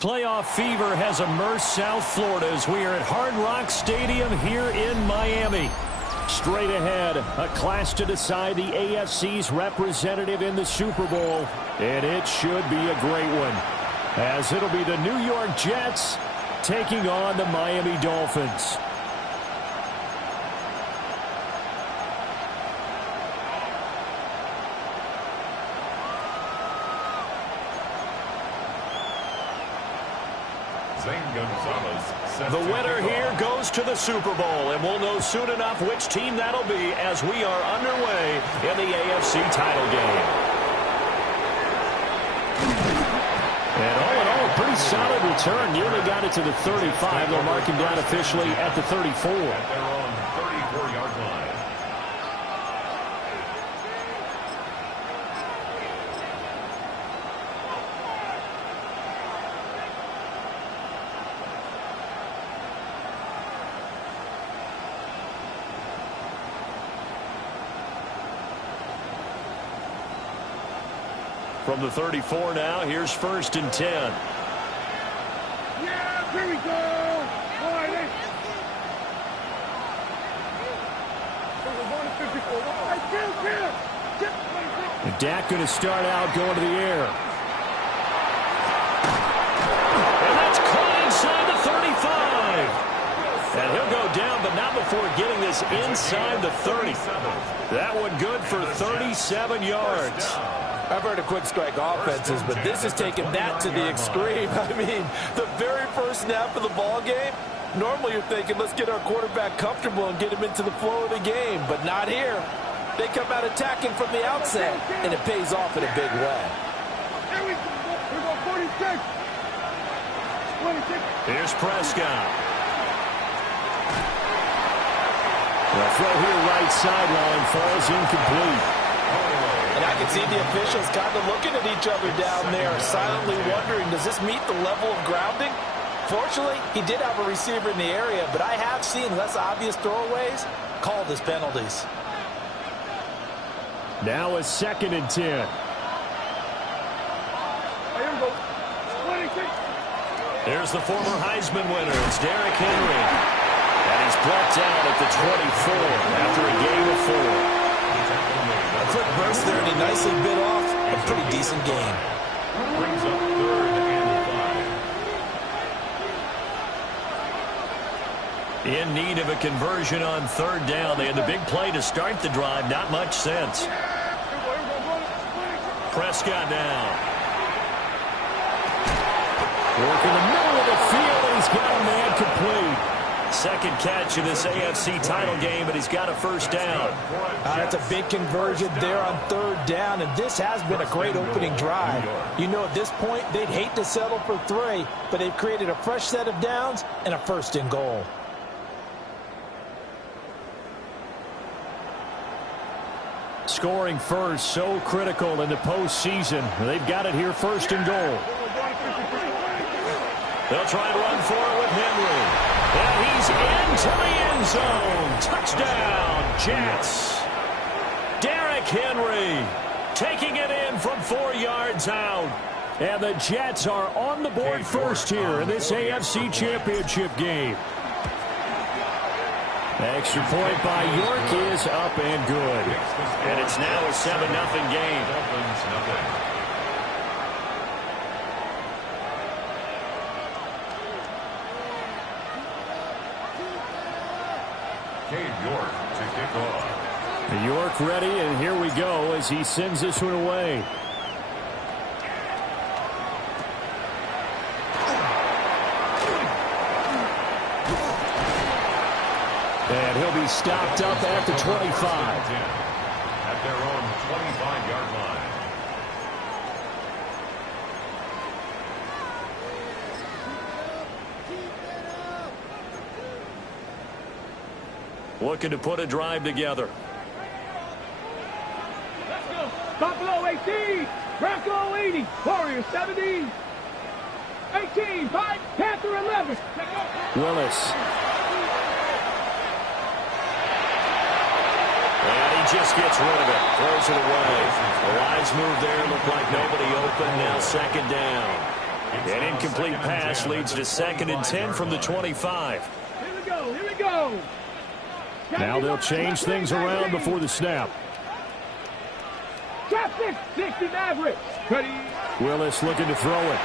Playoff fever has immersed South Florida as we are at Hard Rock Stadium here in Miami. Straight ahead, a clash to decide the AFC's representative in the Super Bowl, and it should be a great one, as it'll be the New York Jets taking on the Miami Dolphins. The winner here goes to the Super Bowl, and we'll know soon enough which team that'll be as we are underway in the AFC title game. And all in all, a pretty solid return. Nearly got it to the 35. They'll mark him down officially at the 34. At their own 34-yard line. From the 34 now, here's 1st and 10. Yeah, here we go. All right, and Dak going to start out going to the air. And that's caught inside the 35. And he'll go down, but not before getting this inside the 30. That one good for 37 yards. I've heard of quick strike offenses, but this is taking that to the extreme. I mean, the very first snap of the ball game, normally you're thinking, let's get our quarterback comfortable and get him into the flow of the game, but not here. They come out attacking from the outset, and it pays off in a big way. Here we go, 46. 26. Here's Prescott. The throw here right sideline falls incomplete. And I can see the officials kind of looking at each other down there, silently wondering, does this meet the level of grounding? Fortunately, he did have a receiver in the area, but I have seen less obvious throwaways called as penalties. Now a 2nd and 10. Here we go. 26. There's the former Heisman winner. It's Derrick Henry. And he's brought down at the 24 after a gain of 4. A quick burst there, and he nicely bit off a pretty decent game. Brings up 3rd and 5. In need of a conversion on 3rd down. They had the big play to start the drive. Not much sense. Prescott down. Work in the middle of the field, and he's got a man complete. 2nd catch in this AFC title game, but he's got a 1st down. That's a big conversion there on 3rd down, and this has been a great opening drive. You know, at this point, they'd hate to settle for 3, but they've created a fresh set of downs and a 1st and goal. Scoring first, so critical in the postseason. They've got it here, 1st and goal. They'll try and run for it with Henry. And he's into the end zone. Touchdown, Jets. Derrick Henry taking it in from 4 yards out. And the Jets are on the board first here in this AFC Championship game. Extra point by York is up and good. And it's now a 7-0 game. Cade York to kick off. York ready, and here we go as he sends this one away. And he'll be stopped up at the 25. At their own 25-yard line. Looking to put a drive together. Let's go. Buffalo 18. Bronco 80. Warriors 70. 18. 5. Panther 11. 11. Willis. And he just gets rid of it. Throws it away. A wise move there. Looked like nobody open. Now second down. An incomplete pass leads to 2nd and 10 from the 25. Here we go. Here we go. Now they'll change things around before the snap. Trap 60 Mavericks. Ready. Willis looking to throw it.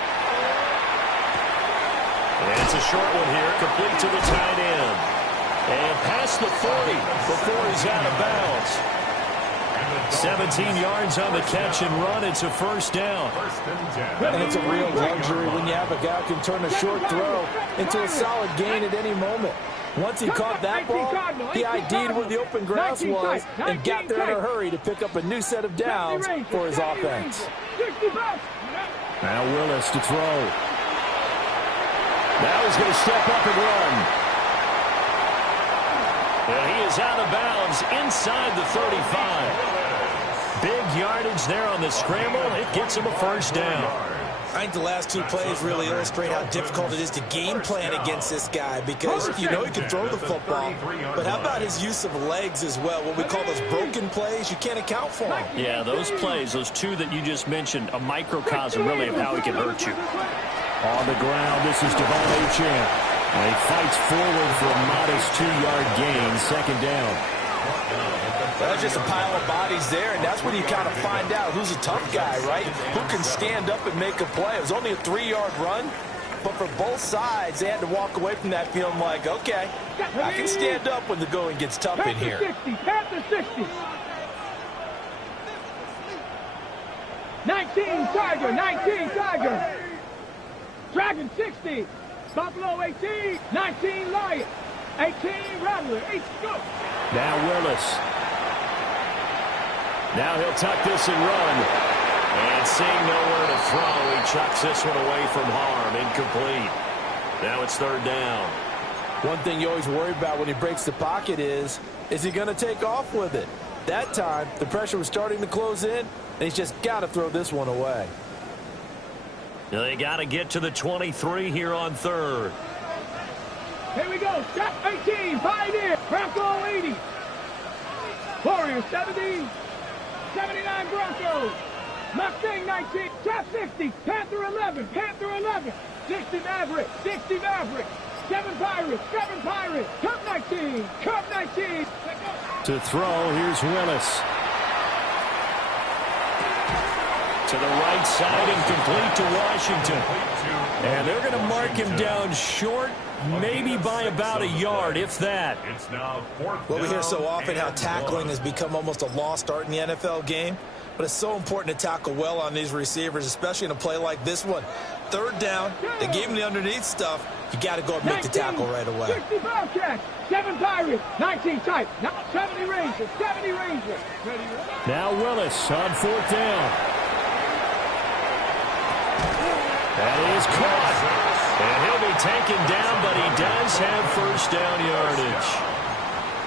And it's a short one here, complete to the tight end. And past the 40 before he's out of bounds. 17 yards on the catch and run. It's a first down. And it's a real luxury when you have a guy who can turn a short throw into a solid gain at any moment. Once he caught that ball, he ID'd where the open grass was and got there in a hurry to pick up a new set of downs for his offense. Now Willis to throw. Now he's going to step up and run. And he is out of bounds inside the 35. Big yardage there on the scramble. It gets him a first down. I think the last two plays really illustrate how difficult it is to game plan against this guy because you know he can throw the football, but how about his use of legs as well? What we call those broken plays, you can't account for them. Yeah, those plays, those two that you just mentioned, a microcosm really of how he can hurt you. On the ground, this is Devon Achane. And he fights forward for a modest 2-yard gain, second down. That's just a pile of bodies there, and that's when you kind of find out who's a tough guy, right? Who can stand up and make a play. It was only a 3-yard run, but for both sides, they had to walk away from that feeling like, okay, I can stand up when the going gets tough in here. 60. 19 Tiger. Dragon 60. Buffalo 18. 19 Lion. 18 Rattler. 8 go. Now Willis. Now he'll tuck this and run. And seeing nowhere to throw, he chucks this one away from harm. Incomplete. Now it's third down. One thing you always worry about when he breaks the pocket is he going to take off with it? That time, the pressure was starting to close in, and he's just got to throw this one away. They got to get to the 23 here on third. Here we go. Trap 18. Pioneer. Bronco 80. Warriors 70. 79 Broncos. Mustang 19. Trap 60. Panther 11. 60 Maverick. 7 Pirates. Cup 19. To throw, here's Willis. To the right side and complete to Washington. And they're going to mark him down short, maybe by about a yard, if that. Well, we hear so often how tackling has become almost a lost art in the NFL game, but it's so important to tackle well on these receivers, especially in a play like this one. Third down, they gave him the underneath stuff. You got to go and make the tackle right away. 60 Bobcats. 7 Pirates. 19 Type. Now 70 Rangers. Now Willis on fourth down. That is caught. And he'll be taken down, but he does have first down yardage.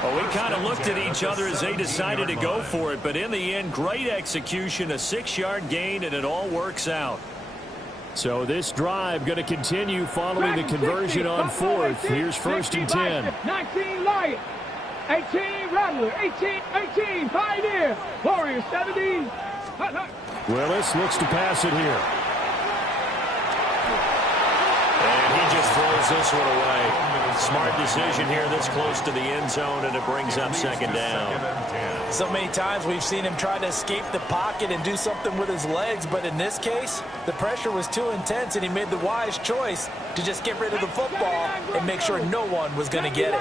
Well, we kind of looked at each other as they decided to go for it, but in the end, great execution, a 6-yard gain, and it all works out. So this drive going to continue following the conversion on fourth. Here's first and 10. 19 Lion. 18 Rattler. 18 Pioneer. Warriors 70. Willis looks to pass it here. And he just throws this one away. Smart decision here this close to the end zone, and it brings up second down. So many times we've seen him try to escape the pocket and do something with his legs, but in this case, the pressure was too intense, and he made the wise choice to just get rid of the football and make sure no one was going to get it.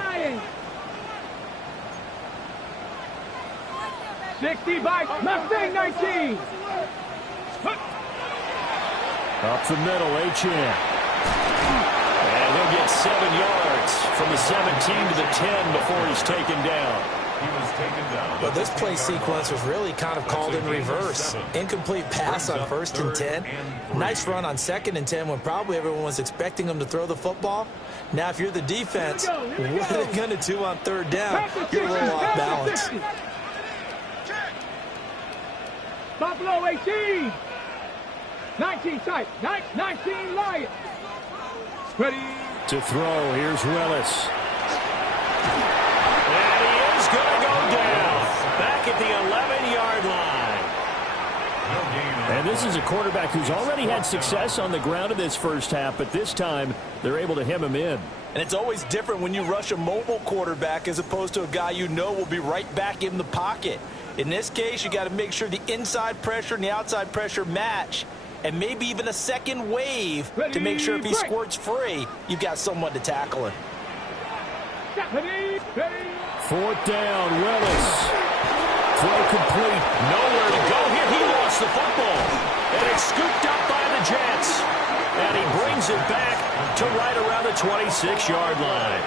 60 by Mustang 19. Up the middle, Achane. And he'll get 7 yards from the 17 to the 10 before he's taken down. But this play sequence was really kind of called in reverse. Incomplete pass on first and 10. Nice run on second and 10 when probably everyone was expecting him to throw the football. Now, if you're the defense, what are they going to do on third down? You're a little off balance. Buffalo 18. 19 Type. 19 Lion. Ready. To throw, here's Willis. And he is going to go down. Back at the 11-yard line. And this is a quarterback who's already had success on the ground in this first half, but this time they're able to hem him in. And it's always different when you rush a mobile quarterback as opposed to a guy you know will be right back in the pocket. In this case, you got to make sure the inside pressure and the outside pressure match, and maybe even a second wave to make sure if he squirts free, you've got someone to tackle him. 4th down, Willis. Throw complete. Nowhere to go here. He lost the football. And it's scooped up by the Jets. And he brings it back to right around the 26-yard line.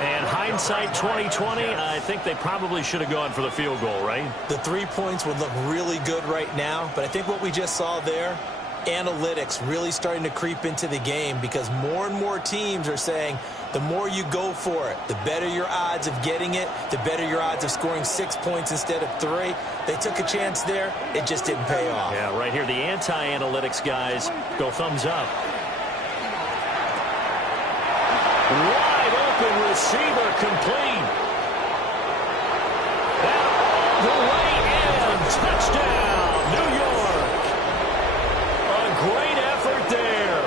And hindsight 2020, I think they probably should have gone for the field goal, right? The 3 points would look really good right now, but I think what we just saw there, analytics really starting to creep into the game because more and more teams are saying the more you go for it, the better your odds of getting it, the better your odds of scoring 6 points instead of 3. They took a chance there. It just didn't pay off. Yeah, right here, the anti-analytics guys go thumbs up. Wide open receiver complete. And all the way in. Touchdown, New York. A great effort there.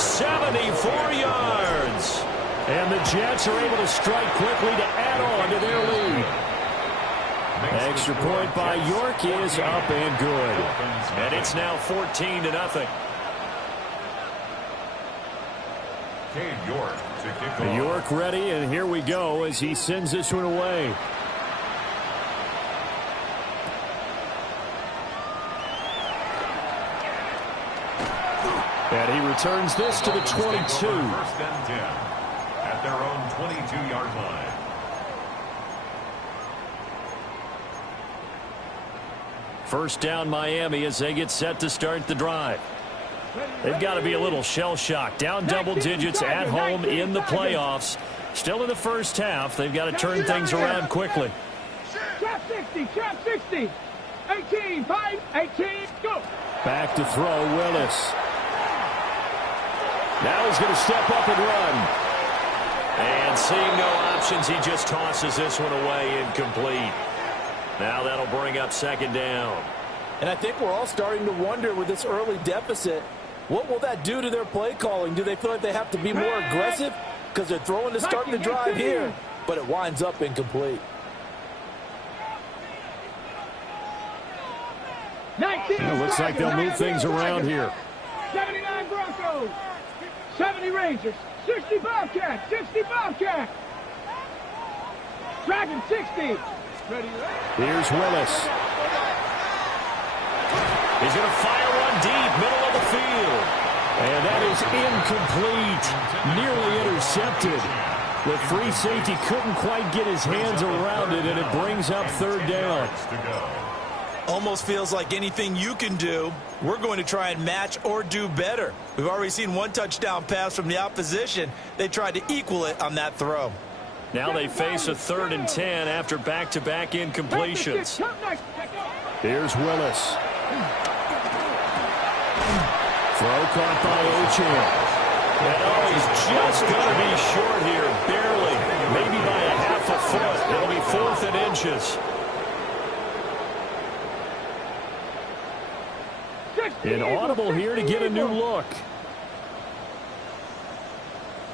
74 yards. And the Jets are able to strike quickly to add on to their lead. Extra point by York is up and good. And it's now 14-0. Cade York to kick off. York ready, and here we go as he sends this one away. And he returns this to the 22. 1st and 10 at their own 22-yard line. First down Miami as they get set to start the drive. They've got to be a little shell-shocked. Down double digits at home in the playoffs. Still in the first half. They've got to turn things around quickly. Trap 60, trap 60. 18, 5, 18, go. Back to throw, Willis. Now he's going to step up and run. And seeing no options, he just tosses this one away incomplete. Now that'll bring up 2nd down. And I think we're all starting to wonder with this early deficit, what will that do to their play calling? Do they feel like they have to be more aggressive because they're throwing to start the drive here, but it winds up incomplete? 19. It looks like they'll move things around here. 79 Broncos. 70 Rangers. 60 Bobcats. 60 Bobcats. Dragon 60. Ready? Here's Willis. He's going to fire one deep, middle of the field. And that is incomplete. Nearly intercepted. The free safety couldn't quite get his hands around it, and it brings up 3rd down. Almost feels like anything you can do, we're going to try and match or do better. We've already seen one touchdown pass from the opposition. They tried to equal it on that throw. Now they face a 3rd and 10 after back-to-back incompletions. Here's Willis. Throw caught by Achane. And he's just going to be short here, barely. Maybe by a half a foot. It'll be 4th and inches. Inaudible here to get a new look.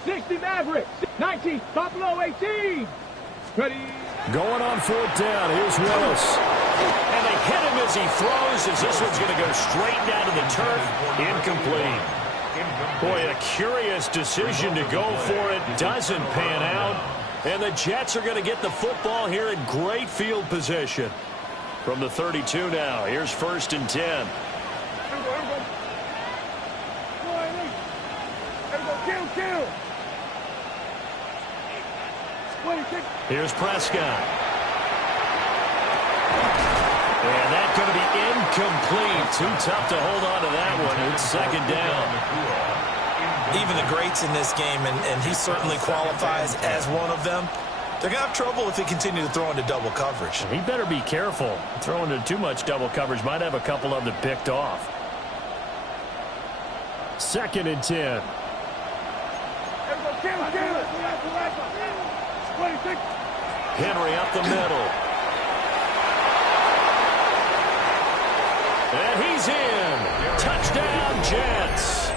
60 Mavericks. 19 Buffalo 18. Ready? Going on 4th down. Here's Willis. And they hit him as he throws, as this one's going to go straight down to the turf. Incomplete. Boy, a curious decision to go for it. Doesn't pan out. And the Jets are going to get the football here in great field position. From the 32 now. Here's 1st and 10. Kill. Here's Prescott. And that's going to be incomplete. Too tough to hold on to that one. It's 2nd down. Even the greats in this game, and he certainly qualifies as one of them, they're going to have trouble if they continue to throw into double coverage. He better be careful. Throwing into too much double coverage might have a couple of them picked off. 2nd and 10. Henry up the middle. And he's in. Touchdown, Jets.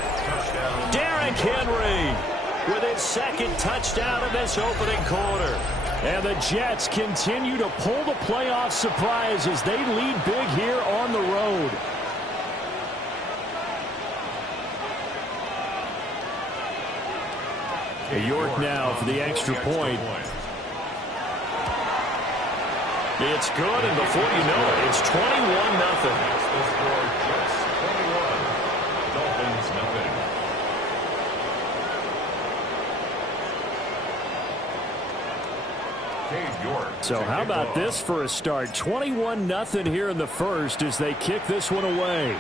Derrick Henry with his second touchdown in this opening quarter. And the Jets continue to pull the playoff surprise as they lead big here on the road. York now for the extra point. It's good, and before you know it, it's 21-0. The score, Jets 21, Dolphins nothing. Cade York. So how about this for a start? 21-0 here in the first as they kick this one away.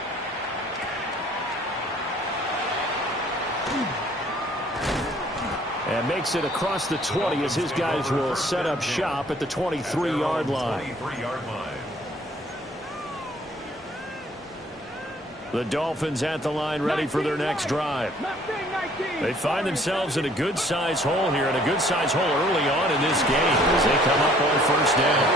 And makes it across the 20 as his guys will set up shop at the 23-yard line. The Dolphins at the line ready for their next drive. They find themselves in a good-sized hole here, and a good-sized hole early on in this game as they come up on first down.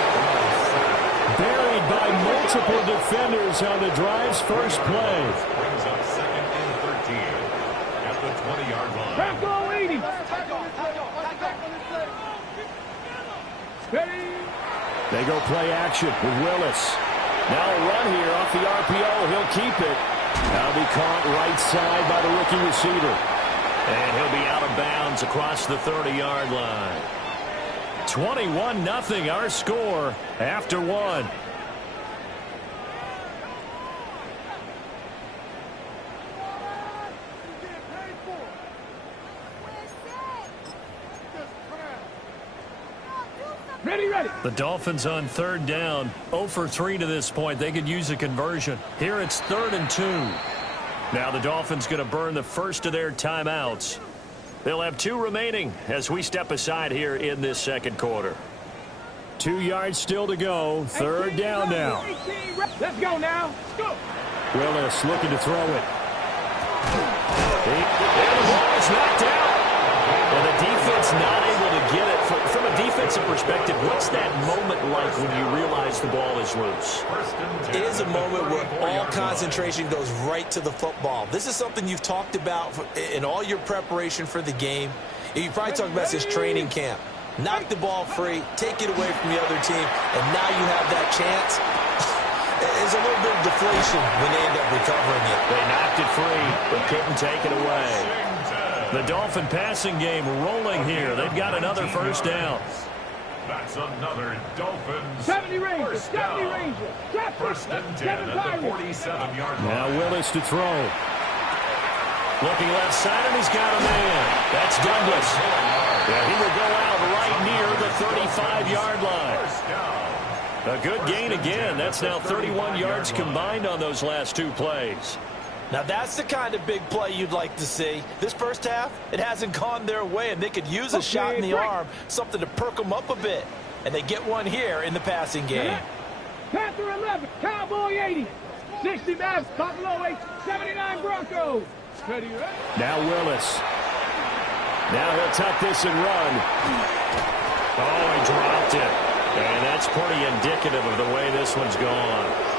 Buried by multiple defenders on the drive's first play. Brings up second and 13 at the 20-yard line. Bronco 80. They go play action with Willis. Now a run here off the RPO. He'll keep it. Now be caught right side by the rookie receiver. And he'll be out of bounds across the 30-yard line. 21-0 our score after one. Ready. The Dolphins on third down. 0 for 3 to this point. They could use a conversion. Here it's 3rd and 2. Now the Dolphins going to burn the first of their timeouts. They'll have 2 remaining as we step aside here in this second quarter. 2 yards still to go. Third down now. Let's go now. Go. Willis looking to throw it. And the ball is knocked out. And the defense not able to get it. From a defensive perspective, what's that moment like when you realize the ball is loose? It is a moment where all concentration goes right to the football. This is something you've talked about in all your preparation for the game. You probably talked about this training camp. Knock the ball free, take it away from the other team, and now you have that chance. There's a little bit of deflation when they end up recovering it. They knocked it free, but couldn't take it away. The Dolphin passing game rolling here. They've got another first down. That's another Dolphins 70 Rangers. first 70 down. Rangers. First and 10 at the 47-yard line. Now Willis to throw. Looking left side, and he's got a man. That's Douglas. Yeah, he will go out right near the 35-yard line. First down. A good gain again. That's now 31 yards combined on those last 2 plays. Now that's the kind of big play you'd like to see. This first half, it hasn't gone their way, and they could use a shot in the arm, something to perk them up a bit. And they get one here in the passing game. Panther 11, Cowboy 80, 60 Mavs, Buffalo 8, 79 Broncos. Ready. Now Willis. Now he'll tuck this and run. Oh, he dropped it. And that's pretty indicative of the way this one's gone.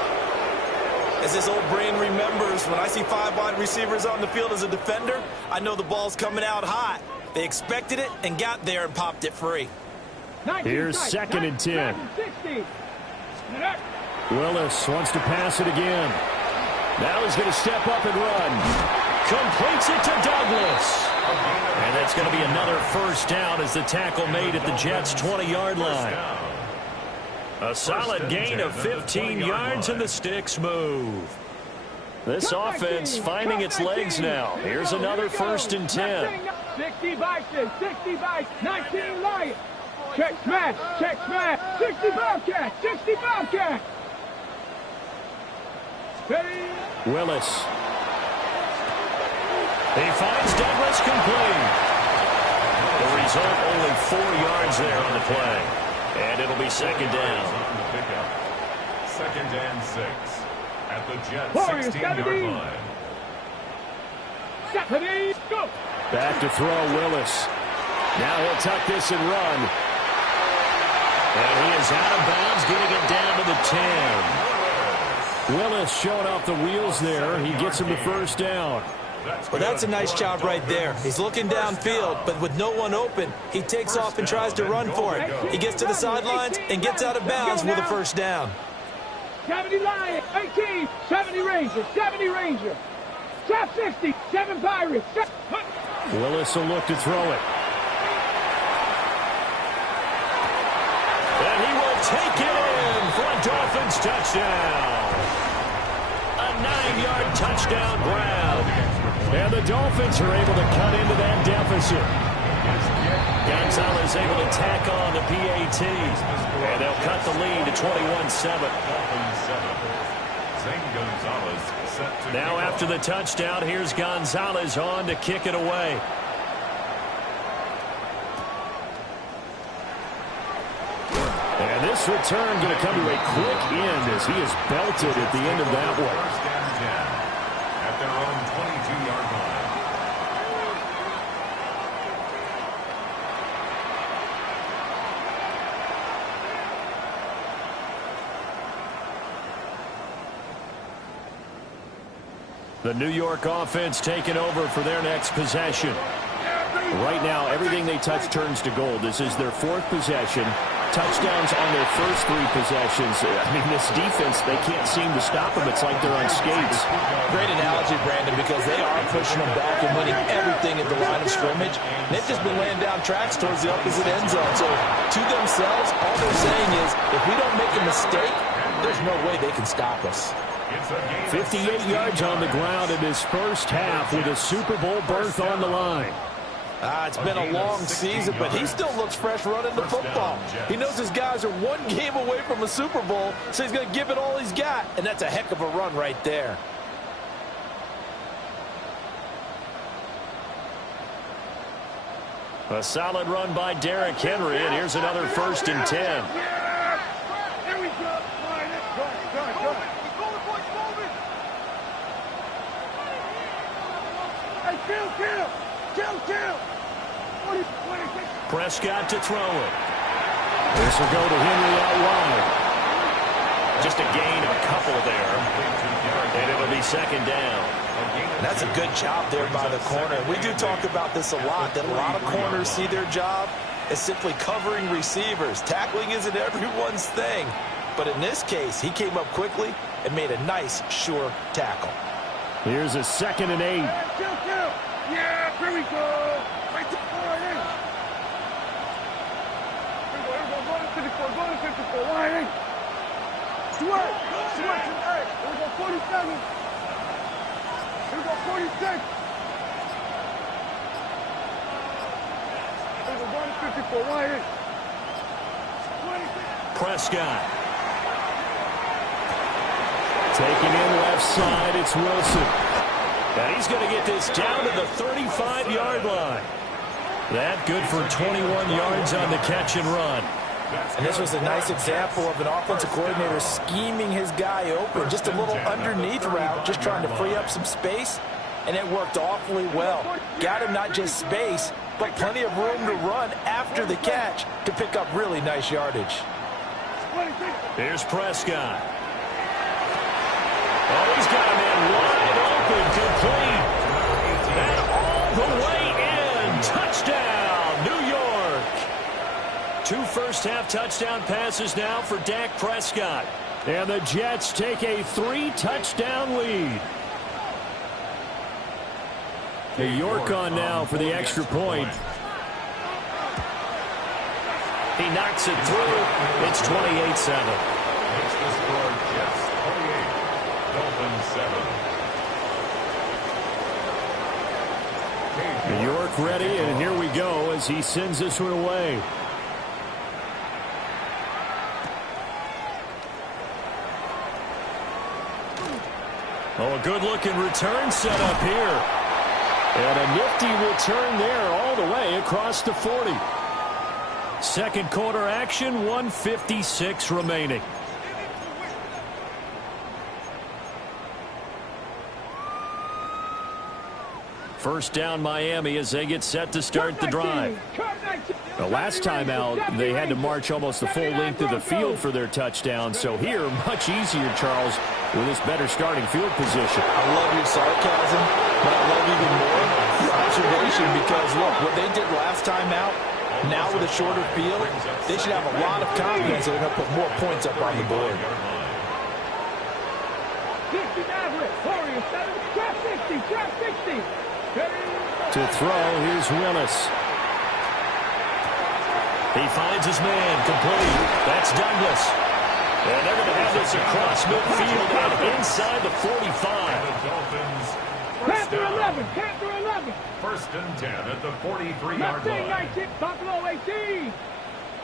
As this old brain remembers, when I see 5 wide receivers on the field as a defender, I know the ball's coming out hot. They expected it and got there and popped it free. Here's second and 10. Willis wants to pass it again. Now he's going to step up and run. Completes it to Douglas. And that's going to be another first down as the tackle made at the Jets' 20-yard line. A solid gain of 15 yards, and the sticks move. This offense finding its legs now. Here's another first and 10. 60 Bison, 60 Bison, 19 Lions. Check smash, 60 Bobcat, 60 Bobcat. Willis. He finds Douglas complete. The result, only 4 yards there on the play. And it'll be second down. Second and 6 at the Jets' Warriors, 16-yard line. Go. Back to throw Willis. Now he'll tuck this and run. And he is out of bounds, getting it down to the 10. Willis showing off the wheels there. He gets him the first down. Well, that's a nice job right there. He's looking downfield, but with no one open, he takes off and tries to run for it. He gets to the sidelines and gets out of bounds with a first down. 70 Lions, 18, 70 Rangers, 70 Rangers. Top 60, 7 Pirates. Willis will look to throw it. And he will take it in for a Dolphins touchdown. A 9-yard touchdown grab. And the Dolphins are able to cut into that deficit. Gonzalez able to tack on the PAT. And they'll cut the lead to 21-7. Now after the touchdown, here's Gonzalez on to kick it away. And this return going to come to a quick end as he is belted at the end of that one. First down 10 at their own 22-yard line. The New York offense taking over for their next possession. Right now, everything they touch turns to gold. This is their 4th possession. Touchdowns on their first 3 possessions. I mean, this defense, they can't seem to stop them. It's like they're on skates. Great analogy, Brandon, because they are pushing them back and winning everything at the line of scrimmage. And they've just been laying down tracks towards the opposite end zone. So, to themselves, all they're saying is, if we don't make a mistake, there's no way they can stop us. 58 yards on the ground in his first half with a Super Bowl berth on the line. It's been a long season, but he still looks fresh running the football. He knows his guys are 1 game away from a Super Bowl, so he's going to give it all he's got, and that's a heck of a run right there. A solid run by Derrick Henry, and here's another 1st and 10. Here we go. Hey, kill. Prescott to throw it. This will go to Henry out wide. Just a gain of a couple there. And it'll be 2nd down. And that's a good job there by the corner. We do talk about this a lot, that a lot of corners see their job as simply covering receivers. Tackling isn't everyone's thing. But in this case, he came up quickly and made a nice, sure tackle. Here's a 2nd and 8. Kill. Yeah, here we go. Right to 4 in. Here we go. Going to 54. Line in. Sweat. Hey, here we go. 47. Here we go. 46. Here we go. Going to 54. Line in. 26. Prescott. Taking in left side, it's Wilson. And he's going to get this down to the 35-yard line. That good for 21 yards on the catch and run. And this was a nice example of an offensive coordinator scheming his guy open. Just a little underneath route, just trying to free up some space. And it worked awfully well. Got him not just space, but plenty of room to run after the catch to pick up really nice yardage. Here's Prescott. Oh, he's got a man wide open, complete. And all the way in. Touchdown, New York. 2 first-half touchdown passes now for Dak Prescott. And the Jets take a 3-touchdown lead. New York on now for the extra point. He knocks it through. It's 28-7. It's the score, Jets 28, Dolphins 7. New York ready, and here we go as he sends this one away. Oh, a good-looking return set up here. And a nifty return there all the way across the 40. Second quarter action, 1:56 remaining. First down Miami as they get set to start the drive. The last time out, they had to march almost the full length of the field for their touchdown. So here, much easier, Charles, with this better starting field position. I love your sarcasm, but I love even more your observation because, look, what they did last time out, now with a shorter field, they should have a lot of confidence that they're going to put more points up on the board. To throw, here's Willis. He finds his man, complete. That's Douglas. And they're going to have this across midfield and inside the 45. Panther 11, Panther 11. First and 10 at the 43-yard line. 19, Buffalo 18.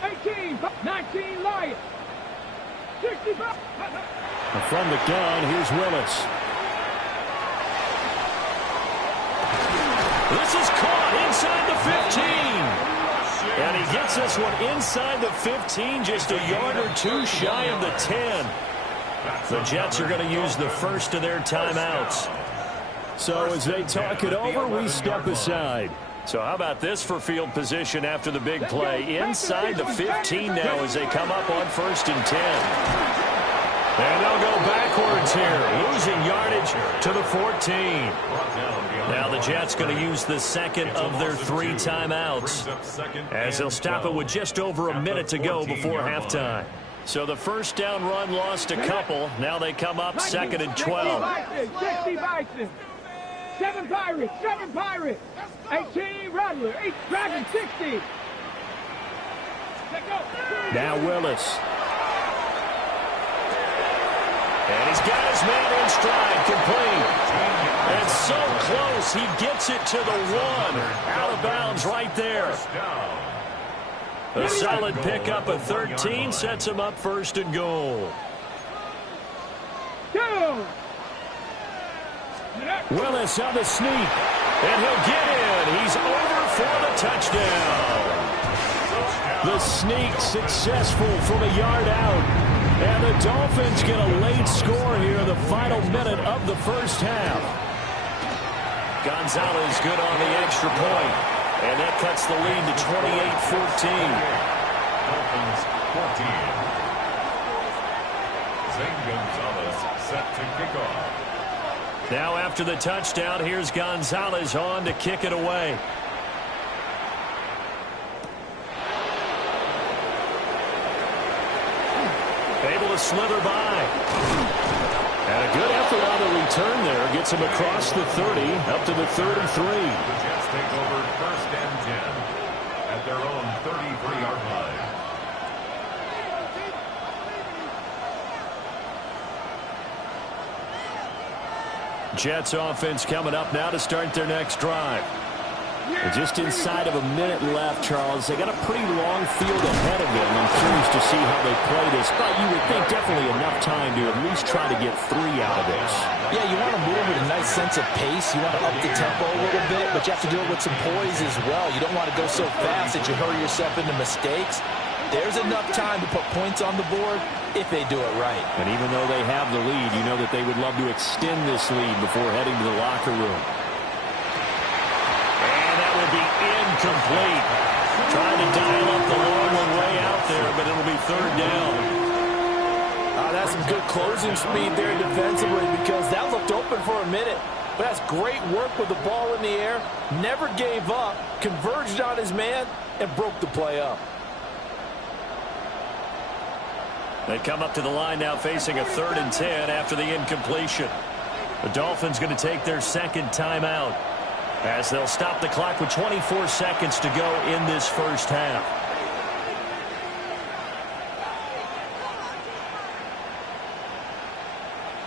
18, 19, Lions. 65. From the gun, here's Willis. This is caught inside the 15. And he gets this one inside the 15, just a yard or two shy of the 10. The Jets are going to use the first of their timeouts. So as they talk it over, we step aside. So how about this for field position after the big play? Inside the 15 now as they come up on first and 10. And they'll go backwards here, losing yardage to the 14. Now the Jets going to use the second of their 3 timeouts as they'll stop it with just over a minute to go before halftime. So the first down run lost a couple. Now they come up second and 12. 60 Bison. 7 Pirates. 7 Pirates. 18 Rattler. 8 Dragon. 60. Now Willis. And he's got his man in stride, complete. And so close, he gets it to the 1. Out of bounds right there. A solid pickup of 13 sets him up first and goal. Willis on the sneak. And he'll get in. He's over for the touchdown. The sneak successful from a yard out. And the Dolphins get a late score here in the final minute of the first half. Gonzalez good on the extra point. And that cuts the lead to 28-14. Dolphins 14. Zane Gonzalez set to kick off. Now after the touchdown, here's Gonzalez on to kick it away. Able to slither by. And a good effort on the return there. Gets him across the 30, up to the 33. The Jets take over first and 10 at their own 33-yard line. Jets offense coming up now to start their next drive. And just inside of a minute left, Charles. They got a pretty long field ahead of them. I'm curious to see how they play this. But you would think definitely enough time to at least try to get 3 out of this. Yeah, you want to move with a nice sense of pace. You want to up the tempo a little bit, but you have to do it with some poise as well. You don't want to go so fast that you hurry yourself into mistakes. There's enough time to put points on the board if they do it right. And even though they have the lead, you know that they would love to extend this lead before heading to the locker room. Incomplete. Trying to dial up the long one way out there, but it'll be third down. That's some good closing speed there defensively because that looked open for a minute. But that's great work with the ball in the air. Never gave up, converged on his man, and broke the play up. They come up to the line now facing a 3rd and 10 after the incompletion. The Dolphins going to take their second timeout as they'll stop the clock with 24 seconds to go in this first half.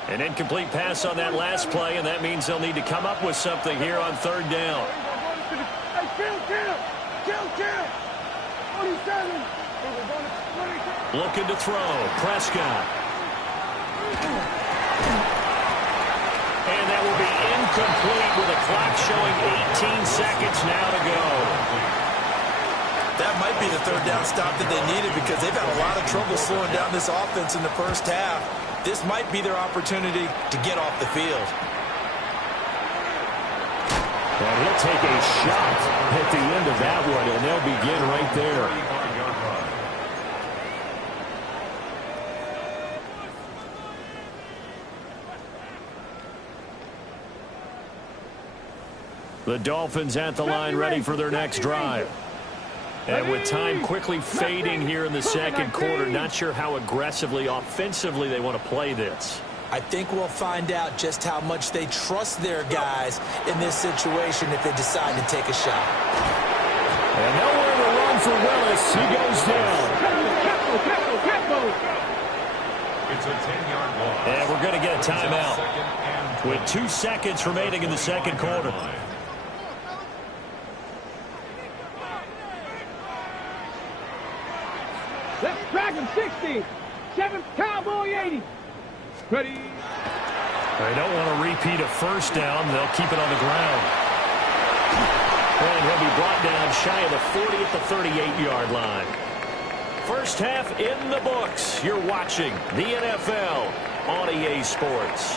An incomplete pass on that last play, and that means they'll need to come up with something here on 3rd down. Looking to throw. Prescott. And that will be incomplete with a clock showing 18 seconds now to go. That might be the 3rd down stop that they needed because they've had a lot of trouble slowing down this offense in the first half. This might be their opportunity to get off the field. And he'll take a shot at the end of that one, and they'll begin right there. The Dolphins at the line ready for their next drive. And with time quickly fading here in the second quarter, not sure how aggressively, offensively they want to play this. I think we'll find out just how much they trust their guys in this situation if they decide to take a shot. And nowhere to run for Willis. He goes down. It's a 10-yard loss. And we're going to get a timeout with 2 seconds remaining in the second quarter. Let's track him 60. 7th Cowboy 80. Ready. They don't want to repeat a first down. They'll keep it on the ground. And he'll be brought down shy of the 40 at the 38-yard line. First half in the books. You're watching the NFL on EA Sports.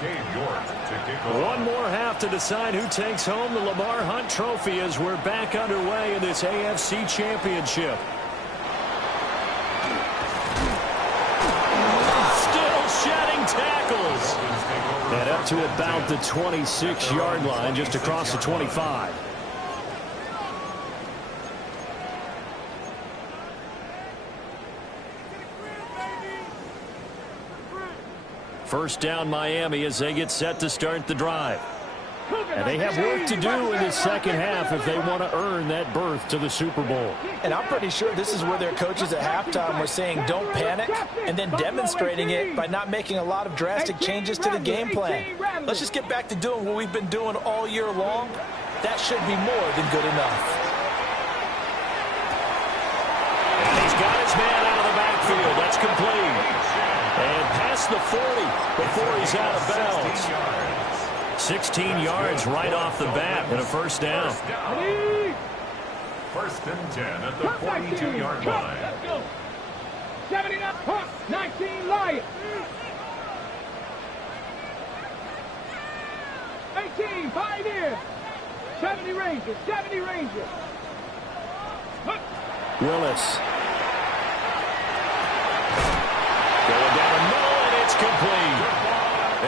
Dave York to kick off. One more half to decide who takes home the Lamar Hunt Trophy as we're back underway in this AFC Championship. Still shedding tackles. And up to about the 26-yard line, just across the 25. First down Miami as they get set to start the drive. And they have work to do in the second half if they want to earn that berth to the Super Bowl. And I'm pretty sure this is where their coaches at halftime were saying don't panic and then demonstrating it by not making a lot of drastic changes to the game plan. Let's just get back to doing what we've been doing all year long. That should be more than good enough. And he's got his man out of the backfield. That's complete. And past the 40 before he's out of bounds. 16 yards right off the bat and a first down. First and 10 at the 42-yard line. Let's go. 79 Hawks, 19 Lions. 18 Pioneer. 70 Rangers, 70 Rangers. Willis. Going down the middle, and it's complete.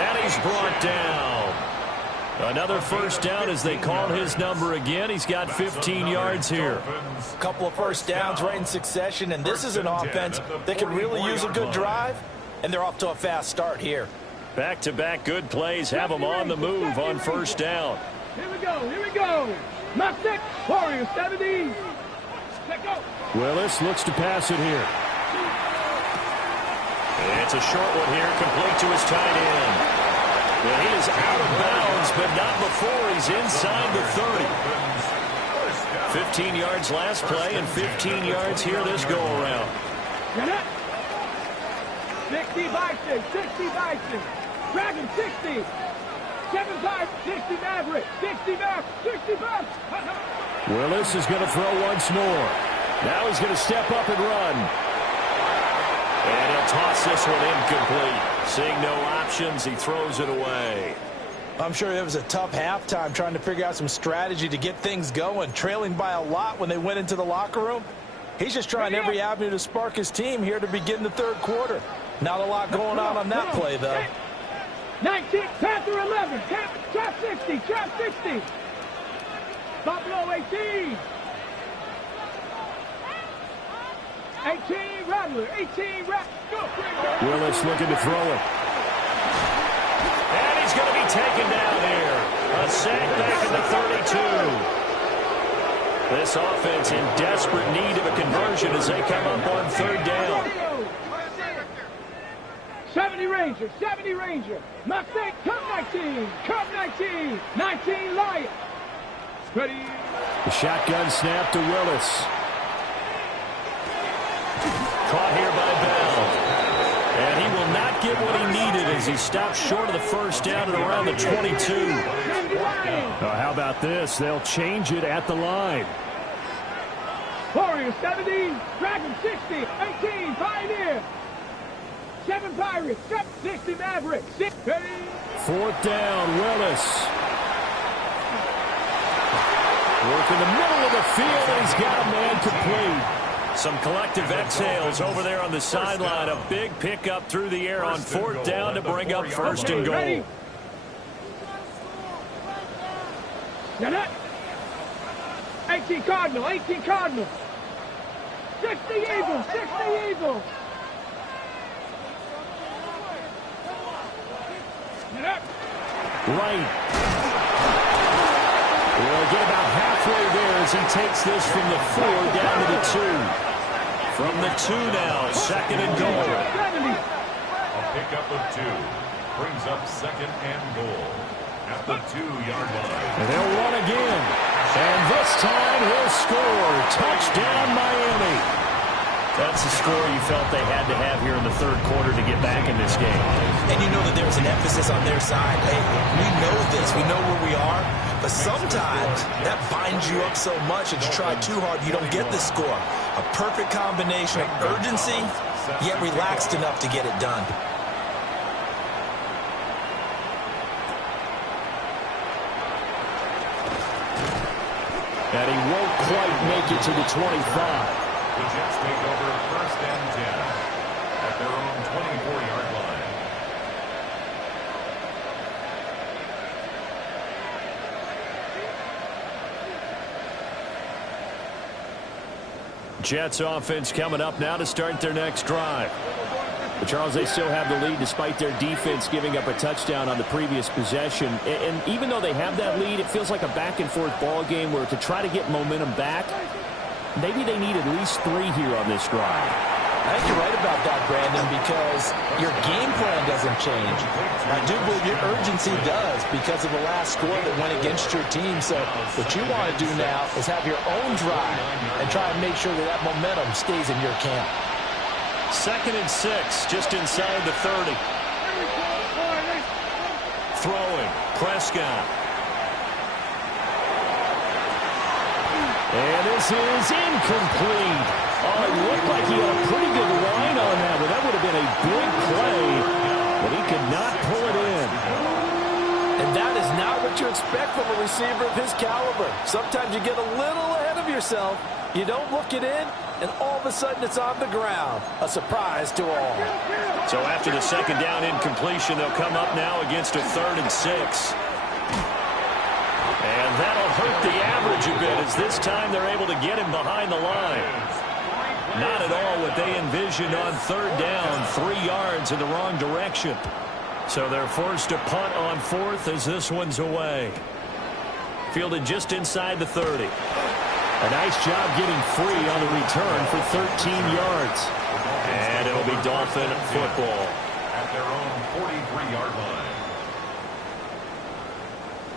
And he's brought down. Another first down as they called his number again. He's got 15 yards here. A couple of first downs right in succession, and this is an offense that could really use a good drive, and they're off to a fast start here. Back-to-back good plays have them on the move on first down. Here we go, here we go. Not 6, Warriors, 70. Let go. Willis looks to pass it here. It's a short one here, complete to his tight end. And he is out of bounds, but not before he's inside the 30. 15 yards last play and 15 yards here this go-around. 60 Bison, 60 Bison. Dragon, 60. 75, 60 Maverick, 60 Maverick, 65. Willis is going to throw once more. Now he's going to step up and run. And he'll toss this one incomplete. Seeing no options, he throws it away. I'm sure it was a tough halftime trying to figure out some strategy to get things going, trailing by a lot when they went into the locker room. He's just trying every avenue to spark his team here to begin the third quarter. Not a lot going on that play, though. 19, Panther 11, trap 60, trap 60. Buffalo 18. 18 Rattler, 18 Rattler. Willis looking to throw it. And he's going to be taken down here. A sack back in the 32. This offense in desperate need of a conversion as they come up on third down. 70 Ranger, 70 Ranger. Mustang, come 19, come 19. 19 Lions. Ready. The shotgun snap to Willis. Caught here by Bell. And he will not get what he needed as he stopped short of the first down at around the 22. How about this? They'll change it at the line. Warriors 70, Dragon 60, 18, Pioneer. 7 Pirates, 60 Mavericks, 6. Fourth down, Willis. Work in the middle of the field, and he's got a man complete. Some collective exhales over there on the sideline. A big pickup through the air on fourth down to bring up first and goal. Now that 18 Cardinal, 18 Cardinal. 60 Eagles, 60 Eagles. Right. We'll get about halfway there as he takes this from the 4 down to the 2. From the 2 now, second and goal. A pickup of 2 brings up second and goal at the 2-yard line. And they'll run again. And this time he'll score. Touchdown, Miami. That's the score you felt they had to have here in the third quarter to get back in this game. And you know that there's an emphasis on their side. Hey, we know this. We know where we are. But sometimes that binds you up so much that you try too hard, you don't get the score. A perfect combination of urgency, yet relaxed enough to get it done. And he won't quite make it to the 25. The Jets take over first and 10 at their own 24-yard line. Jets offense coming up now to start their next drive. But Charles, they still have the lead despite their defense giving up a touchdown on the previous possession. And even though they have that lead, it feels like a back-and-forth ball game where to try to get momentum back, maybe they need at least 3 here on this drive. I think you're right about that, Brandon, because your game plan doesn't change. I do believe your urgency does because of the last score that went against your team. So what you want to do now is have your own drive and try and make sure that that momentum stays in your camp. Second and 6, just inside the 30. Throwing, Prescott. And this is incomplete. Oh, it looked like he had a pretty good line on that, but that would have been a big play, but he could not pull it in. And that is not what you expect from a receiver of his caliber. Sometimes you get a little ahead of yourself, you don't look it in, and all of a sudden it's on the ground. A surprise to all. So after the second down incompletion, they'll come up now against a 3rd and 6. And that'll hurt the average a bit as this time they're able to get him behind the line. Not at all what they envisioned on 3rd down, 3 yards in the wrong direction. So they're forced to punt on 4th as this one's away. Fielded just inside the 30. A nice job getting free on the return for 13 yards. And it'll be Dolphin football. At their own 43-yard line.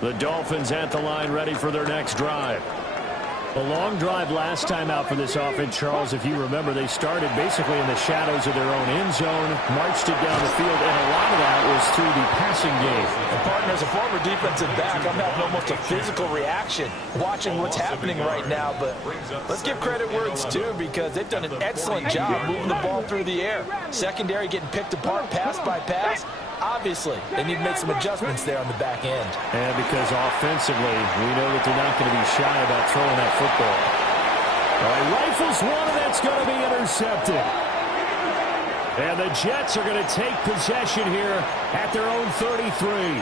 The Dolphins at the line ready for their next drive. A long drive last time out for this offense, Charles. If you remember, they started basically in the shadows of their own end zone, marched it down the field, and a lot of that was through the passing game. And partner, as a former defensive back, I'm having almost a physical reaction watching what's happening right now. But let's give credit where it's due because they've done an excellent job moving the ball through the air. Secondary getting picked apart pass by pass. Obviously, they need to make some adjustments there on the back end. And because offensively, we know that they're not going to be shy about throwing that football. All right, rifles one, and that's going to be intercepted. And the Jets are going to take possession here at their own 33.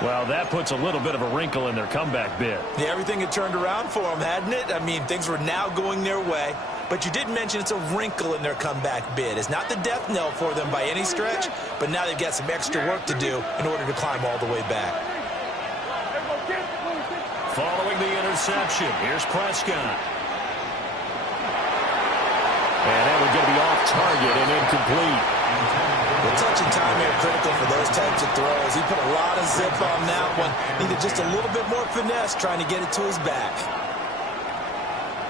Well, that puts a little bit of a wrinkle in their comeback bid. Yeah, everything had turned around for them, hadn't it? I mean, things were now going their way. But you did mention it's a wrinkle in their comeback bid. It's not the death knell for them by any stretch, but now they've got some extra work to do in order to climb all the way back. Following the interception, here's Prescott. And that would get to be off target and incomplete. The touch and time here critical for those types of throws. He put a lot of zip on that one. Needed just a little bit more finesse trying to get it to his back.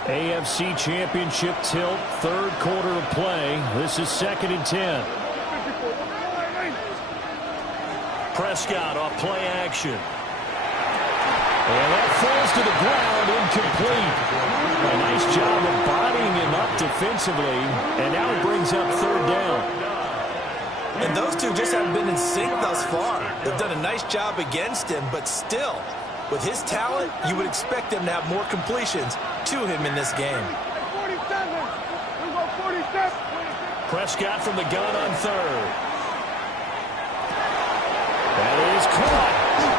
AFC Championship tilt, 3rd quarter of play. This is 2nd and 10. Prescott off play action. And that falls to the ground, incomplete. A nice job of bodying him up defensively, and now it brings up 3rd down. And those two just haven't been in sync thus far. They've done a nice job against him, but still, with his talent, you would expect him to have more completions to him in this game. 47. We go 47. Prescott from the gun on third. That is caught.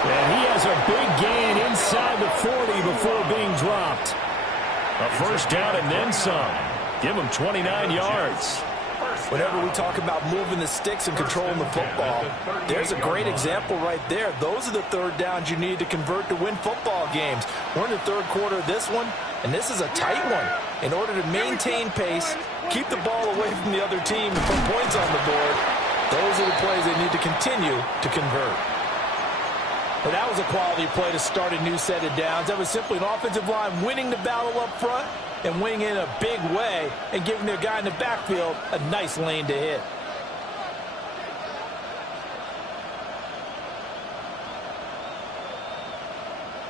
And he has a big gain inside the 40 before being dropped. A first down and then some. Give him 29 yards. Whenever we talk about moving the sticks and controlling the football, there's a great example right there. Those are the third downs you need to convert to win football games. We're in the third quarter of this one, and this is a tight one. In order to maintain pace, keep the ball away from the other team and put points on the board, those are the plays they need to continue to convert. Well, that was a quality play to start a new set of downs. That was simply an offensive line winning the battle up front and winning in a big way and giving their guy in the backfield a nice lane to hit.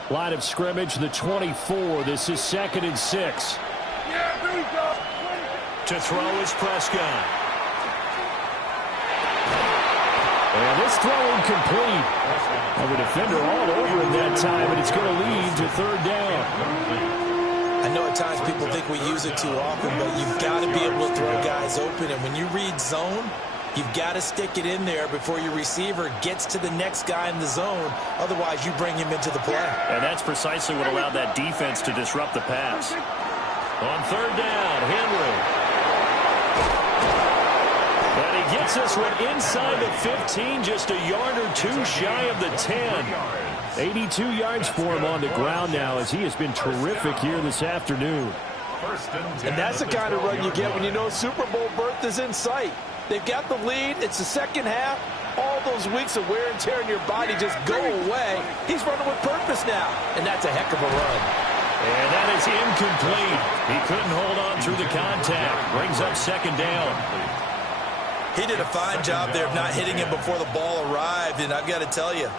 Line of scrimmage, the 24. This is 2nd and 6. Yeah, there we go. To throw is Prescott. And this throw incomplete. Well, the defender all over him that time, but it's going to lead to third down. I know at times people think we use it too often, but you've got to be able to throw guys open. And when you read zone, you've got to stick it in there before your receiver gets to the next guy in the zone. Otherwise, you bring him into the play. And that's precisely what allowed that defense to disrupt the pass. On third down, Henry. And he gets this one inside the 15, just a yard or two shy of the 10. 82 yards for him on the ground now as he has been terrific here this afternoon. And that's the kind of run you get when you know Super Bowl berth is in sight. They've got the lead. It's the second half. All those weeks of wear and tear in your body just go away. He's running with purpose now, and that's a heck of a run. And that is incomplete. He couldn't hold on through the contact. Brings up second down. He did a fine job there of not hitting him before the ball arrived, and I've got to tell you,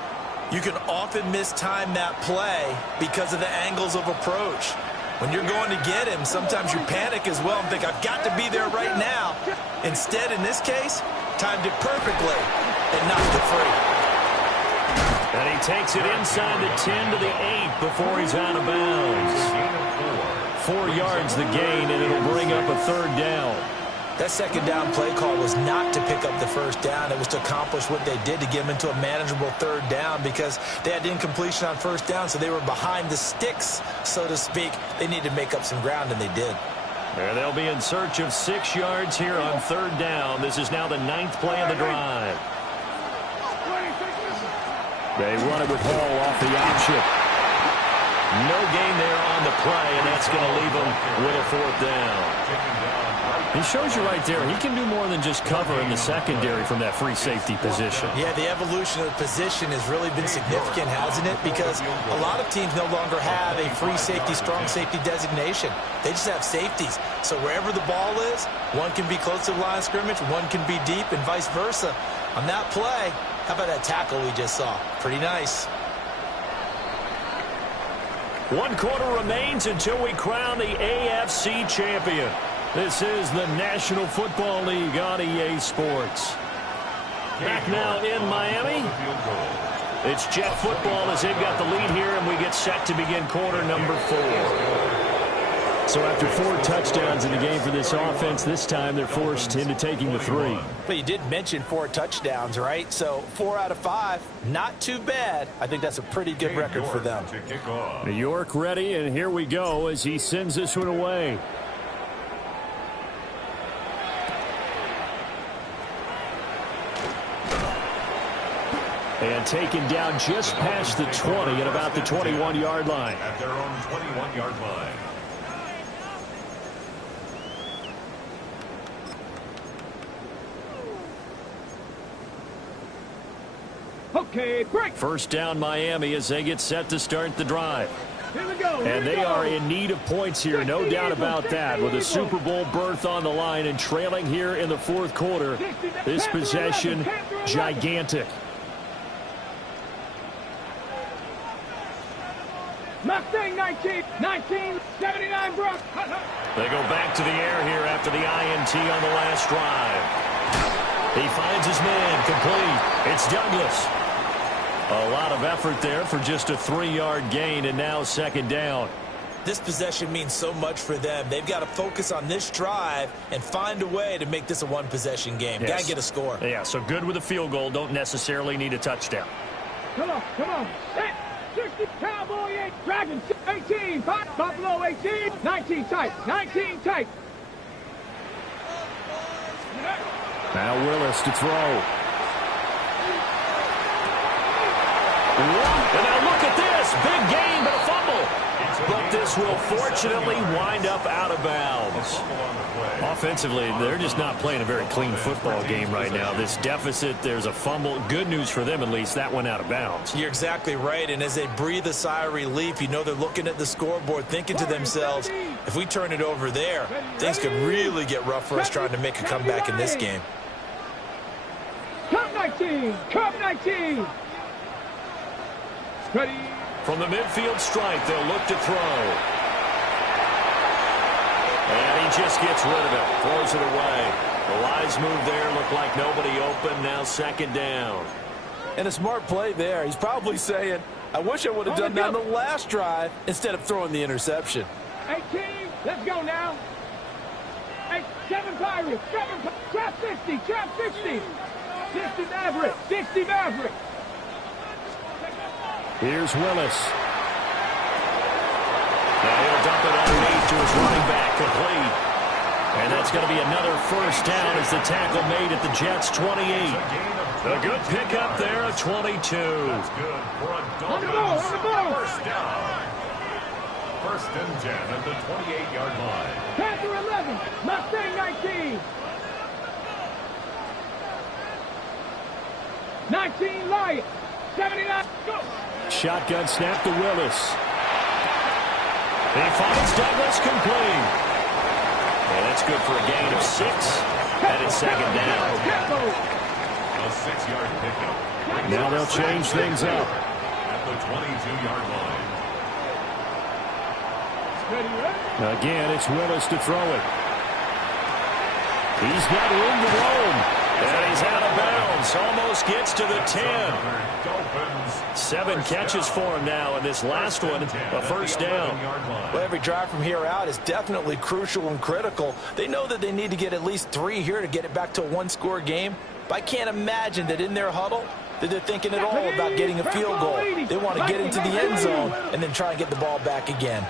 you can often mistime that play because of the angles of approach. When you're going to get him, sometimes you panic as well and think, I've got to be there right now. Instead, in this case, timed it perfectly and knocked it free. And he takes it inside the 10 to the 8 before he's out of bounds. 4 yards the gain, and it'll bring up a third down. That second down play call was not to pick up the first down. It was to accomplish what they did to get them into a manageable third down because they had incompletion on first down, so they were behind the sticks, so to speak. They needed to make up some ground, and they did. There they'll be in search of 6 yards here on third down. This is now the 9th play of the drive. They run it with Hall off the option. No gain there on the play, and that's going to leave them with a fourth down. He shows you right there, he can do more than just cover in the secondary from that free safety position. Yeah, the evolution of the position has really been significant, hasn't it? Because a lot of teams no longer have a free safety, strong safety designation. They just have safeties. So wherever the ball is, one can be close to the line of scrimmage, one can be deep, and vice versa. On that play, how about that tackle we just saw? Pretty nice. 1 quarter remains until we crown the AFC champion. This is the National Football League on EA Sports. Back now in Miami. It's Jet football as they've got the lead here, and we get set to begin quarter number 4. So after 4 touchdowns in the game for this offense, this time they're forced into taking the 3. But you did mention 4 touchdowns, right? So 4 out of 5, not too bad. I think that's a pretty good record for them. New York ready, and here we go as he sends this one away. And taken down just past the 20 at about the 21-yard line. At their own 21-yard line. Okay, break. First down Miami as they get set to start the drive. Here we go. And they are in need of points here, no doubt about that, with a Super Bowl berth on the line and trailing here in the fourth quarter. This possession, gigantic. Mustang 1979 Brock. They go back to the air here after the INT on the last drive. He finds his man, complete. It's Douglas. A lot of effort there for just a 3-yard gain, and now second down. This possession means so much for them. They've got to focus on this drive and find a way to make this a one-possession game. Yes. Got to get a score. Yeah, so good with a field goal. Don't necessarily need a touchdown. Come on, come on. 60, Cowboy 8, Dragon 18, Buffalo 18, 19 tight, 19 tight. Now Willis to throw. And now look at this. Big gain, but a fumble. But this will fortunately wind up out of bounds. Offensively, they're just not playing a very clean football game right now. This deficit, there's a fumble. Good news for them, at least. That went out of bounds. You're exactly right. And as they breathe a sigh of relief, you know they're looking at the scoreboard, thinking to themselves, if we turn it over there, things could really get rough for us trying to make a comeback in this game. Come 19, come 19. Ready. From the midfield stripe, they'll look to throw. And he just gets rid of it, throws it away. The wise move there, looked like nobody open, now second down. And a smart play there. He's probably saying, I wish I would have done that on the last drive instead of throwing the interception. 18, let's go now. 7 Pirates, 7, trap 60, trap 60. 60 Maverick, 60 Maverick. Here's Willis. Now he'll dump it underneath to his running back, complete. And that's going to be another first down as the tackle made at the Jets' 28. A good pickup there at 22. That's good for a Dolphins On the ball. first down. First and 10 at the 28-yard line. Panther 11, Mustang 19. 19 Lion, 79, go. Shotgun snap to Willis. He finds Douglas, complete. And that's good for a gain of 6. And it's second down. A 6-yard pickup. Now they'll change things up. At the 22-yard line. Again, it's Willis to throw it. He's got room to roam. And he's out of bounds. Almost gets to the 10. 7 catches for him now, and this last one, a first down. Well, every drive from here out is definitely crucial and critical. They know that they need to get at least 3 here to get it back to a 1-score game. But I can't imagine that in their huddle that they're thinking at all about getting a field goal. They want to get into the end zone and then try and get the ball back again.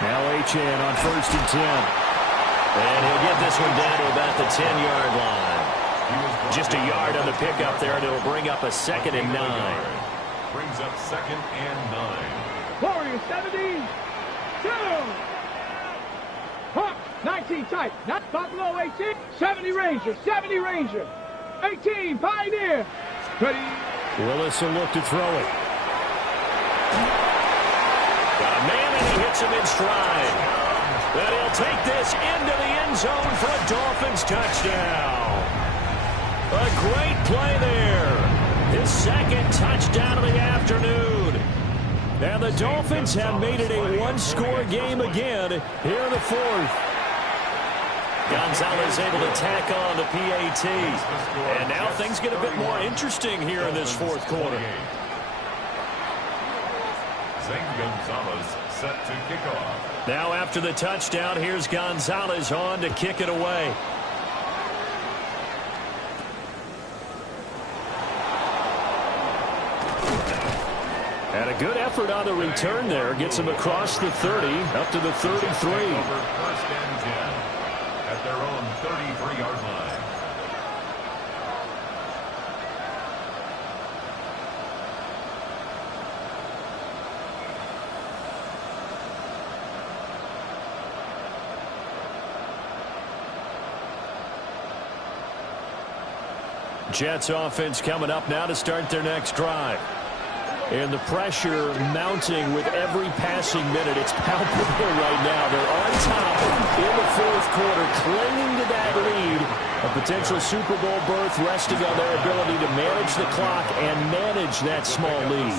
Now Achane on first and 10. And he'll get this one down to about the 10-yard line. Just a yard on the pickup there, and it'll bring up a second and 9. Brings up second and 9. Warriors 72. Hawk 19 tight. Not Buffalo 18. 70 Ranger. 70 Ranger. 18 Pioneer. Ready. Willis will look to throw it. Got a man, and he hits him in stride. But he'll take this into the end zone for a Dolphins touchdown. A great play there. His second touchdown of the afternoon. And the Dolphins have made it a 1-score game again here in the 4th. Gonzalez able to tack on the PAT. And now things get a bit more interesting here in this 4th quarter. Zane Gonzalez set to kick off. Now after the touchdown, here's Gonzalez on to kick it away. And a good effort on the return there. Gets him across the 30, up to the 33. Over first and 10 at their own 33-yard line. Jets offense coming up now to start their next drive. And the pressure mounting with every passing minute. It's palpable right now. They're on top in the 4th quarter, clinging to that lead. A potential Super Bowl berth resting on their ability to manage the clock and manage that small lead.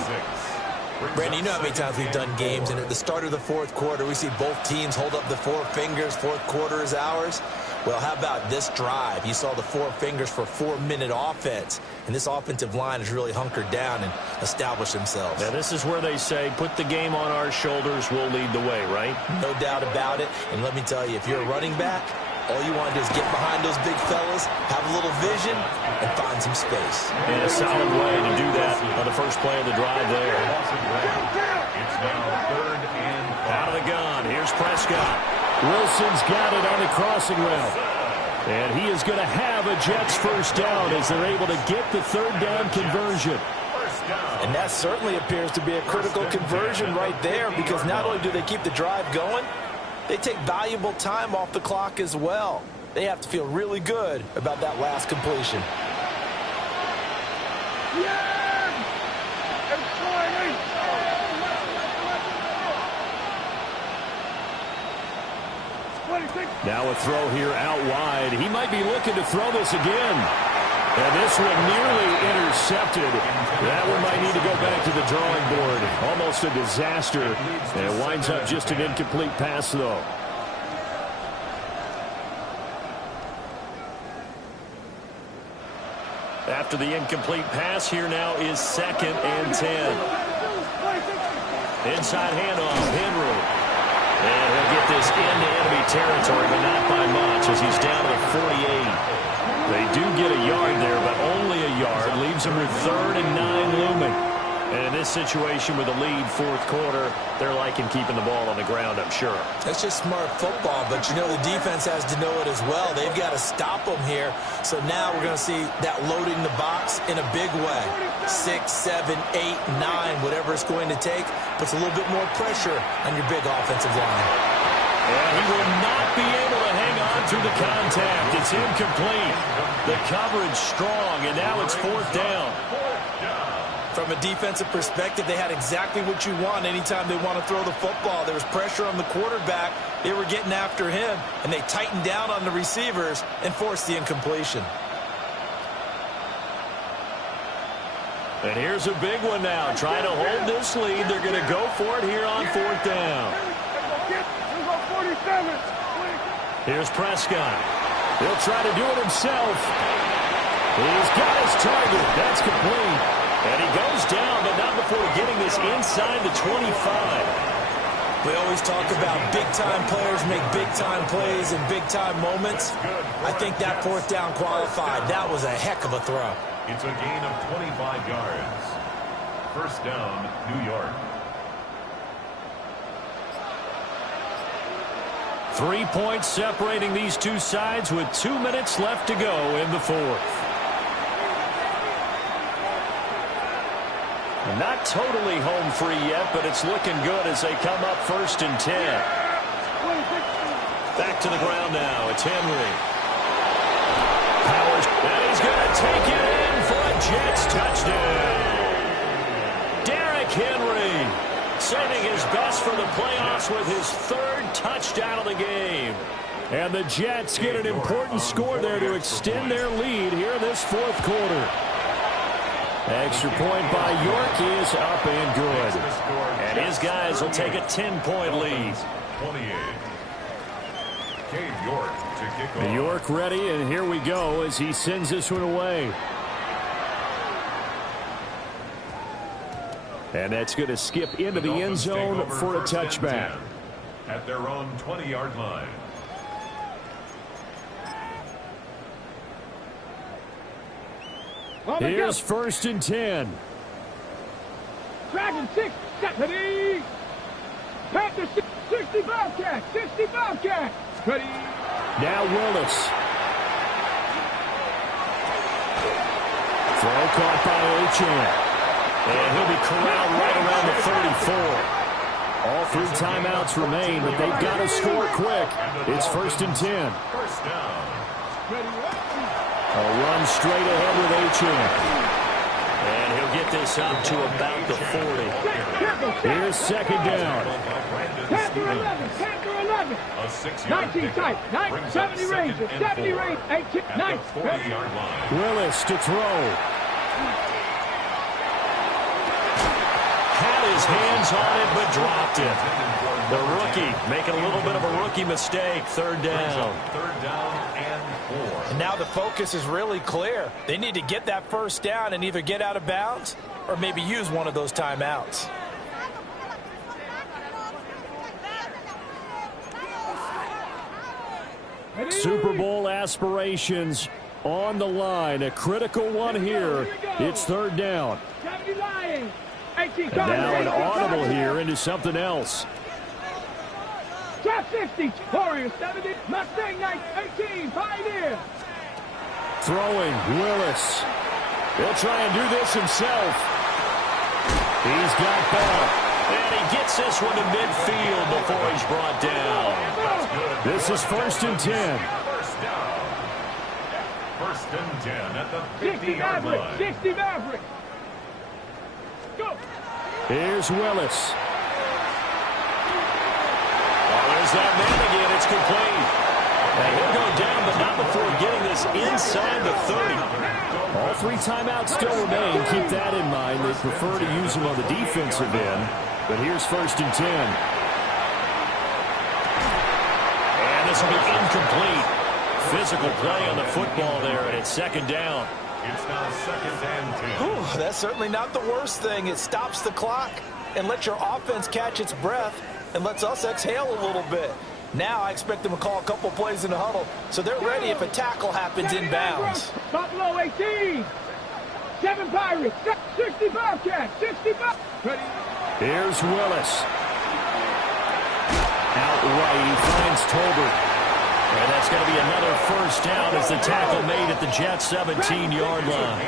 Brandon, you know how many times we've done games, and at the start of the fourth quarter, we see both teams hold up the four fingers, fourth quarter is ours. Well, how about this drive? You saw the four fingers for 4-minute offense, and this offensive line has really hunkered down and established themselves. Now, this is where they say, put the game on our shoulders, we'll lead the way, right? No doubt about it, and let me tell you, if you're a running back, all you want to do is get behind those big fellas, have a little vision, and find some space. And a solid way to do that on the first play of the drive there. It's now 3rd and 5. Out of the gun, here's Prescott. Wilson's got it on the crossing route. And he is going to have a Jets first down as they're able to get the 3rd down conversion. And that certainly appears to be a critical conversion right there, because not only do they keep the drive going, they take valuable time off the clock as well. They have to feel really good about that last completion. Now a throw here out wide. He might be looking to throw this again. And this one nearly intercepted. That one might need to go back to the drawing board. Almost a disaster. And it winds up just an incomplete pass, though. After the incomplete pass, here now is 2nd and 10. Inside handoff, Henry. And he'll get this into enemy territory, but not by much as he's down to the 48. They do get a yard there, but only a yard. Leaves them with 3rd and 9 looming. And in this situation with a lead, fourth quarter, they're liking keeping the ball on the ground, I'm sure. That's just smart football, but you know the defense has to know it as well. They've got to stop them here. So now we're going to see that loading the box in a big way. 6, 7, 8, 9, whatever it's going to take, puts a little bit more pressure on your big offensive line. And he will not be able to hang on through the contact. It's incomplete. The coverage strong, and now it's 4th down. From a defensive perspective, they had exactly what you want anytime they want to throw the football. There was pressure on the quarterback. They were getting after him, and they tightened down on the receivers and forced the incompletion. And here's a big one now. Trying to hold this lead. They're going to go for it here on 4th down. Here's Prescott. He'll try to do it himself. He's got his target. That's complete. And he goes down, but not before getting this inside the 25. We always talk about big-time players make big-time plays in big-time moments. I think that 4th down qualified. That was a heck of a throw. It's a gain of 25 yards. First down, New York. 3 points separating these two sides with 2 minutes left to go in the fourth. Not totally home free yet, but it's looking good as they come up 1st and 10. Back to the ground now. It's Henry. Powers, and he's going to take it in for a Jets touchdown. Derrick Henry saving his best for the playoffs with his 3rd touchdown of the game. And the Jets get an important score there to extend their lead here in this fourth quarter. Extra point by York is up and good. And his guys will take a 10-point lead. 28. Cade York to kick off. York ready, and here we go as he sends this one away. And that's going to skip into the end zone for a touchback. At their own 20-yard line. Here's 1st and 10. Dragon 6, ready. Panther 65 catch, 65 catch. Ready. Now Willis. Throw caught by Achane. And he'll be corralled right around the 34. All 3 timeouts remain, but they've got to score quick. It's 1st and 10. First down. A run straight ahead with Achane. And he'll get this up to about the 40. Here's 2nd down. Panther 11, Panther 11. A 6-yard 19 tight, 70 range, 70 range, 18, 9. 40-yard line. Willis to throw. Got his hands on it, but dropped it. The rookie making a little bit of a rookie mistake. Third down. Third down and 4. And now the focus is really clear. They need to get that first down and either get out of bounds or maybe use one of those timeouts. Super Bowl aspirations on the line. A critical one here. It's third down. And now an audible here into something else. Top 60, Warriors 70, Mustang Knights 18, Pioneer. Throwing, Willis. He'll try and do this himself. He's got ball. And he gets this one to midfield before he's brought down. This is 1st and 10. First down. 1st and 10 at the 50-yard line. 60 Maverick. Go. Here's Willis. Oh, there's that man again. It's complete. And he'll go down, but not before getting this inside the 30. All 3 timeouts still remain. Keep that in mind. They prefer to use them on the defensive end. But here's 1st and 10. And this will be incomplete. Physical play on the football there, and it's 2nd down. It's now 2nd and 10. Whew, that's certainly not the worst thing. It stops the clock and lets your offense catch its breath and lets us exhale a little bit. Now I expect them to call a couple plays in the huddle, so they're ready if a tackle happens inbounds. Buffalo 18. 7 Pirates. 65 Cats. 65. Ready. Here's Willis. Out right, he finds Tolbert. And that's going to be another first down as the tackle made at the Jets' 17-yard line.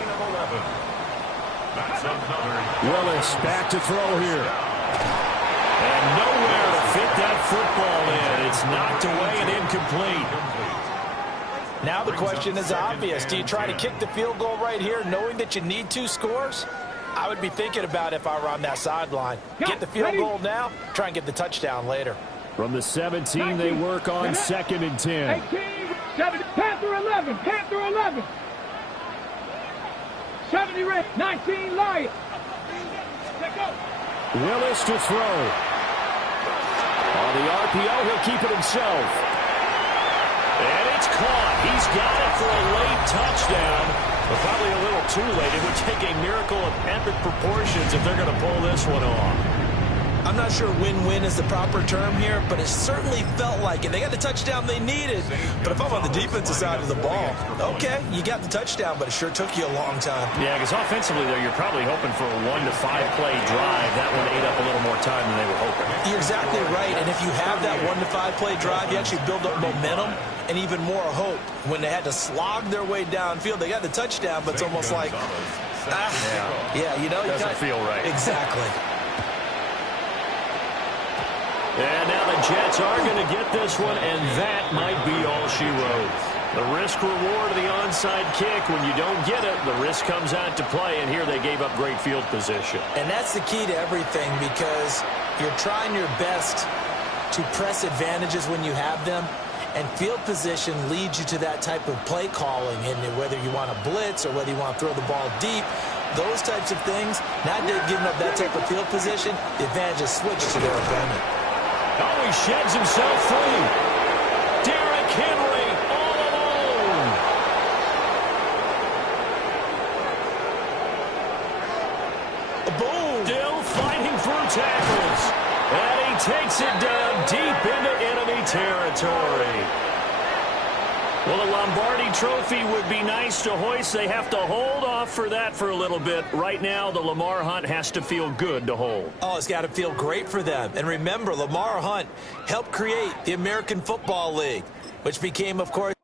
Willis back to throw here. And nowhere to fit that football in. It's knocked away and incomplete. Now the question is obvious. Do you try to kick the field goal right here knowing that you need 2 scores? I would be thinking about if I were on that sideline. Get the field goal now, try and get the touchdown later. From the 17, they work on 2nd and 10. 18, 7, Panther 11, Panther 11. 70 Red, 19 Lions. Willis to throw. On the RPO, he'll keep it himself. And it's caught. He's got it for a late touchdown. But probably a little too late. It would take a miracle of epic proportions if they're going to pull this one off. I'm not sure win-win is the proper term here, but it certainly felt like it. They got the touchdown they needed. But if I'm on the defensive side of the ball, okay, you got the touchdown, but it sure took you a long time. Yeah, because offensively, though, you're probably hoping for a 1 to 5 play drive. That one ate up a little more time than they were hoping. You're exactly right, and if you have that 1 to 5 play drive, you actually build up momentum and even more hope. When they had to slog their way downfield, they got the touchdown, but it's almost like, yeah, you know, doesn't feel right. Exactly. And now the Jets are going to get this one, and that might be all she wrote. The risk-reward of the onside kick, when you don't get it, the risk comes out to play, and here they gave up great field position. And that's the key to everything, because you're trying your best to press advantages when you have them, and field position leads you to that type of play calling, and whether you want to blitz or whether you want to throw the ball deep, those types of things, not giving up that type of field position, the advantage is switched to their opponent. Oh, he sheds himself free. Derrick Henry all alone. Boom. Still fighting for tackles. And he takes it down deep into enemy territory. Well, a Lombardi trophy would be nice to hoist. They have to hold off for that for a little bit. Right now, the Lamar Hunt has to feel good to hold. Oh, it's got to feel great for them. And remember, Lamar Hunt helped create the American Football League, which became, of course,